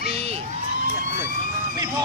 ฟรีไม่พอ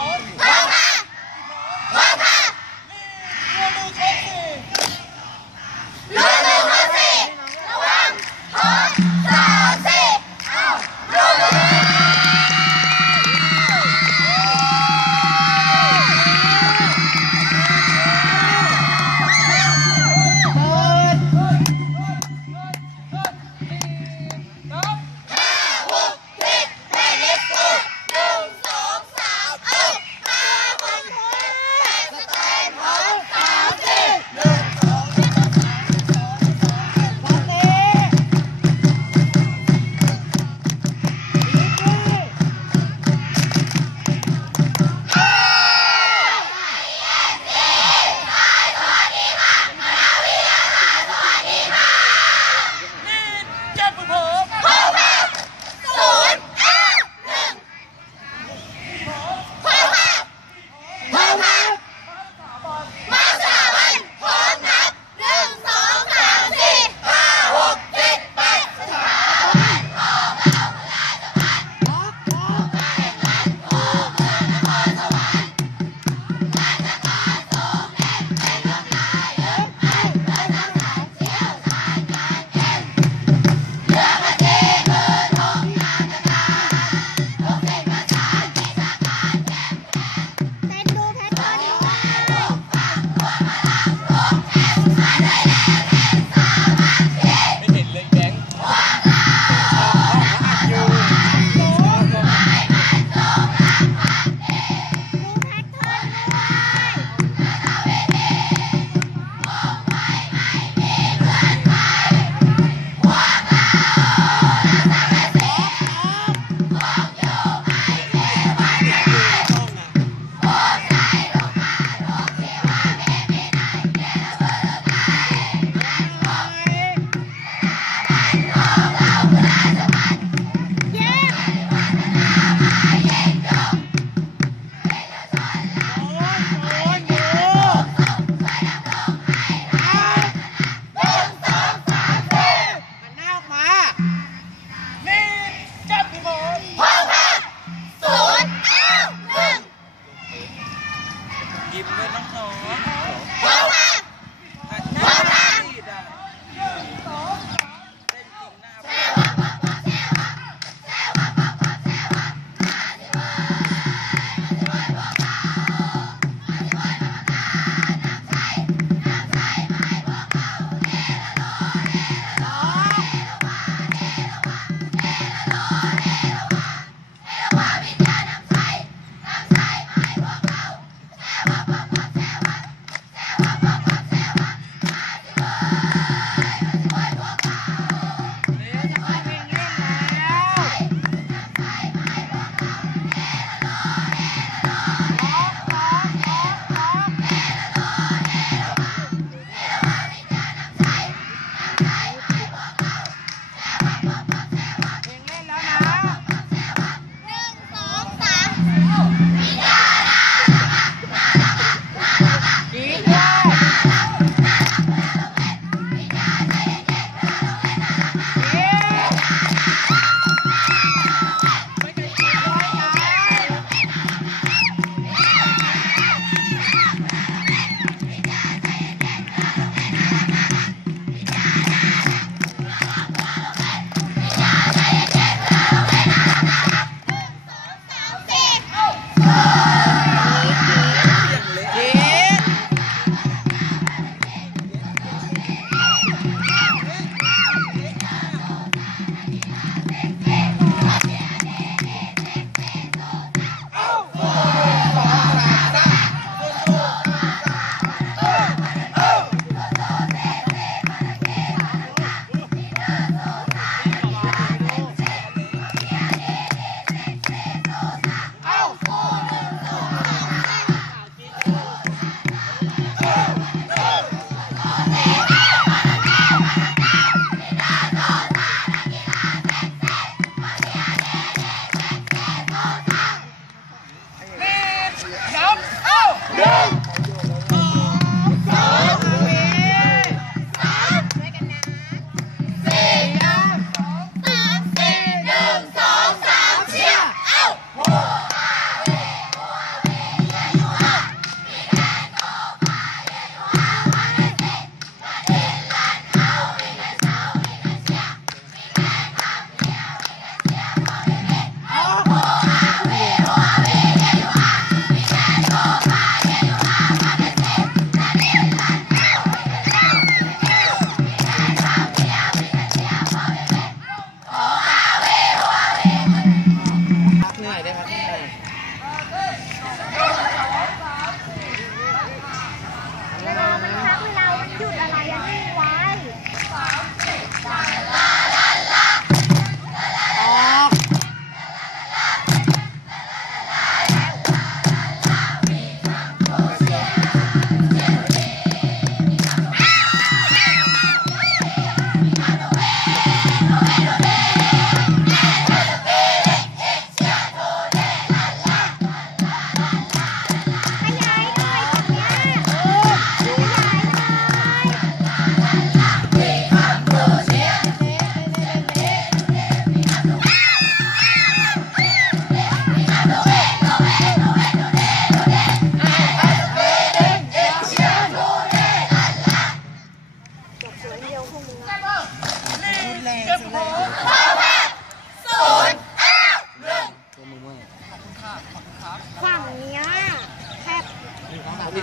ยิ้มเลยน้องน้อ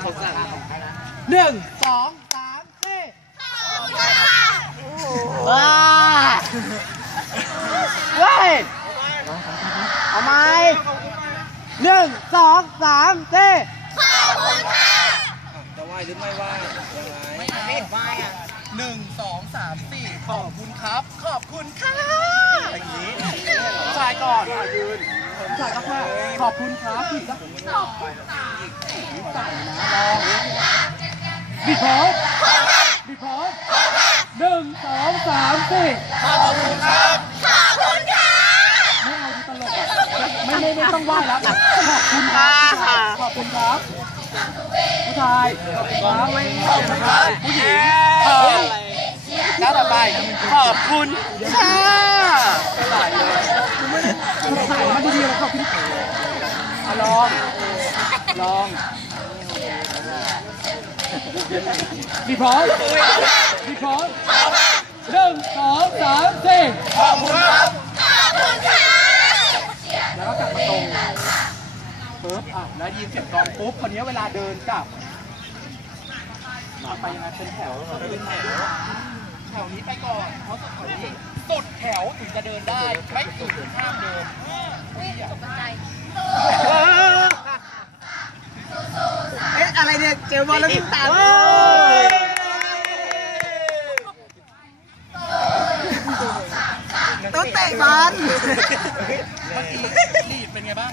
ที่เขาสั่งหนึ่งสองสามสี่ขอบคุณค่ะว้าเว้ยเอาไหมหนึ่งสองสามสี่ขอบคุณค่ะจะไหวหรือไม่ไหวยังไงไม่เห็นไหวอะหนึ่งสองสามสี่ขอบคุณครับ ขอบคุณค่ะอย่างนี้ผู้ชายก่อนอะยืนผู้ชายก็แค่ขอบคุณครับพี่ก็ขอบคุณค่ะ ใส่นะลองบิดพร้อมบิดพร้อมหนึ่งสองสามสี่ขอบคุณครับขอบคุณค่ะไม่เอาดีตลกอะไม่ไม่ไม่ต้องไหว้แล้วขอบคุณครับขอบคุณครับผู้ชายขอบคุณครับขอบคุณครับผู้หญิงขอบแล้วต่อไปขอบคุณค่ะใส่เลยใส่มาดีๆแล้วขอบคุณอะลอง ลองมีพร้อมมีพร้อมหนึ่งสองสามสี่ขอบคุณครับขอบคุณค่ะแล้วก็กลับมาตรงปึ๊บอะแล้วยินเสียงกลองปุ๊บคนนี้เวลาเดินกลับไปยังไงเป็นแถวเป็นแถวแถวนี้ไปก่อนเพราะสุดแถวนี้สุดแถวถึงจะเดินได้ ไม่สุดห้ามเดินตกใจเอ๊ะ อะไรเนี่ยเจอบอลแล้วมีตาต้องเตะบอล เมื่อกี้ลีดเป็นไงบ้าง